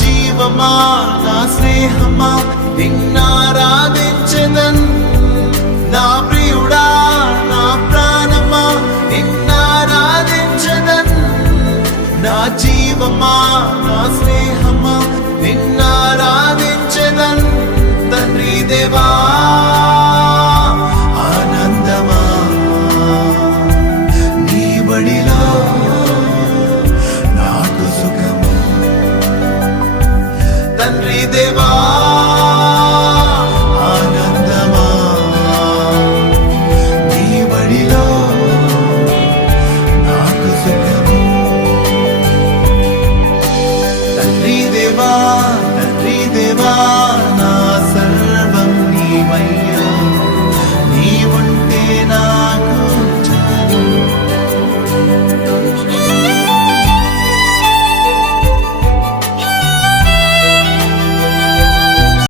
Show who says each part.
Speaker 1: జీవమా నా స్నేహమా నిన్నారాధించదన్ నా ప్రియుడా నా ప్రాణమా నిన్నారాధించదన్ నా జీవమా నా స్నేహమా నిన్న తండ్రి దేవా ఆనందమా. నీ బడిలో నాకు సుఖము. తండ్రి దేవా